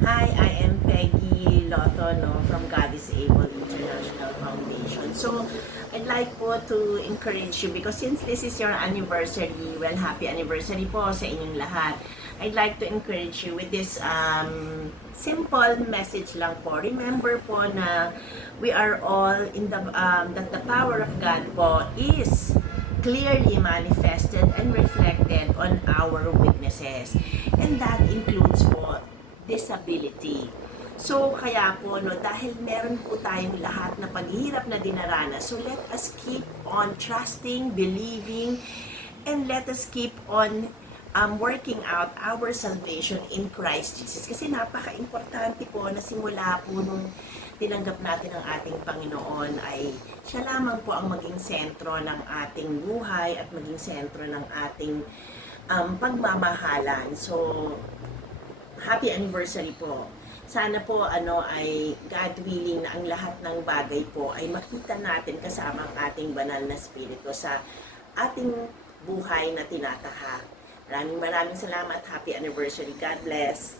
Hi, I am Peggy Lotto, from God is Able International Foundation. So, I'd like po to encourage you because since this is your anniversary, well, happy anniversary po sa inyong lahat. I'd like to encourage you with this simple message lang po. Remember po na we are all in that the power of God po is clearly manifested and reflected on our weaknesses. And that includes po disability. So, kaya po, dahil meron po tayong lahat na paghihirap na dinaranas, so let us keep on trusting, believing, and let us keep on working out our salvation in Christ Jesus. Kasi napaka-importante po na simula po nung tinanggap natin ang ating Panginoon ay siya lamang po ang maging sentro ng ating buhay at maging sentro ng ating pagmamahalan. So, happy anniversary po. Sana po ay God willing na ang lahat ng bagay po ay makita natin kasama ang ating banal na spirito sa ating buhay na tinatahak. Maraming salamat. Happy anniversary. God bless.